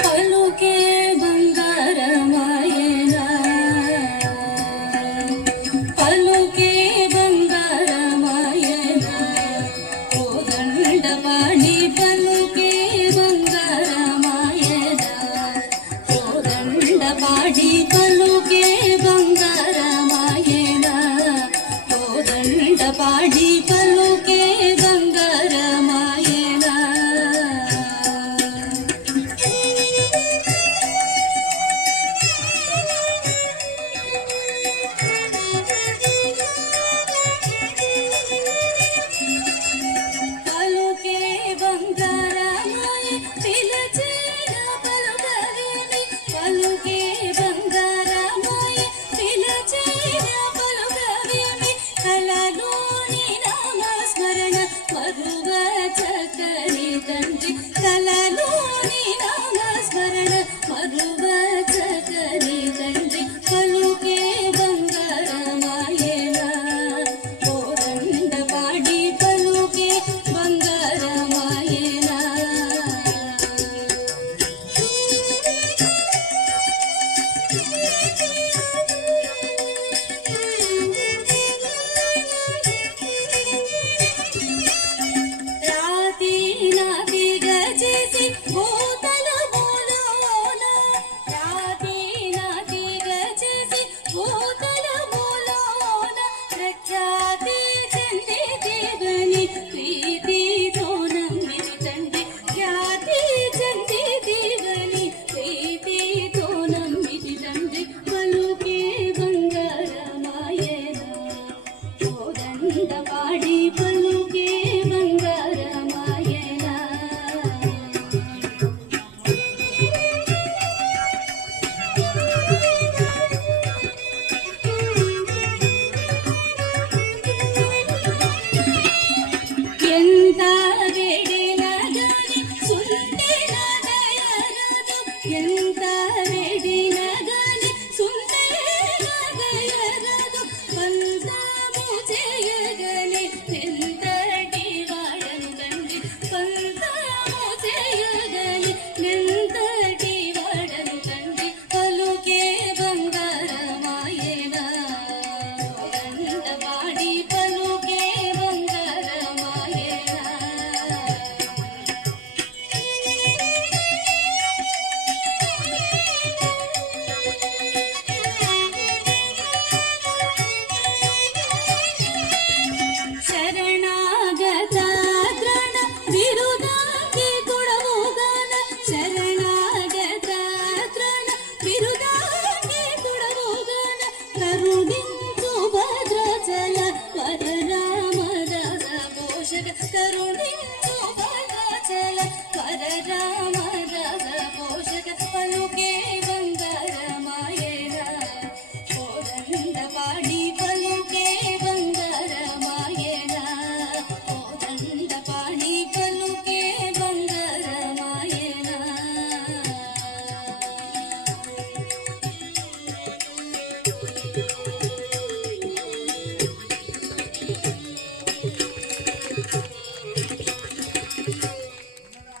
పలుకే బంగారమాయన పలుకే బంగారమాయన కోదండపాణి పలుకే బంగారమాయన కోదండపాణి పలుకే బంగారమాయన కోదండపాణి పలుకే బంగారమాయన పలుకే బంగారమాయ పిలచిన పలుకవేమి పలుకే బంగారమాయ పిలచిన పలుకవేమి కలలోని నామస్మరణ మరువ చక్కని తండ్రి కలలోని నామస్మరణ మరువ చక్కని తండ్రి పలుకే బంగారమాయన కోదండపాణి పలుకే బంగారమాయన రాతి నాతిగా చేసి భూతల మూలోన రాతి నాతిగా చేసి భూతల మూలోన ప్రఖ్యాతి చెంది దేవని ప్రీతితో నమ్మితి తండ్రి ఖ్యాతి చెంది దేవని ప్రీతితో నమ్మితి తండ్రి పలుకే బంగారమాయన కోదండపాణి పలుకే బంగారమాయన ఎంత వేడినా గాని సుందెన దయరదు ఎంత వేడినా గాని సుందెన దయరదు పంతము చేయగలి ఎంతటి వాడను తండ్రి పంతము చేయగలి ఎంతటి వాడను తండ్రి పలుకే బంగారమాయన కోదండపాణి పలుకే బంగారమాయన శరణాగత త్రణ విరుదాంగి కొడవుగన శరణాగత త్రణ విరుదాంగి కొడవుగన కరుణించు భద్రాచల పరరామదాస పోషక కరుణించు భద్రాచల పరరామ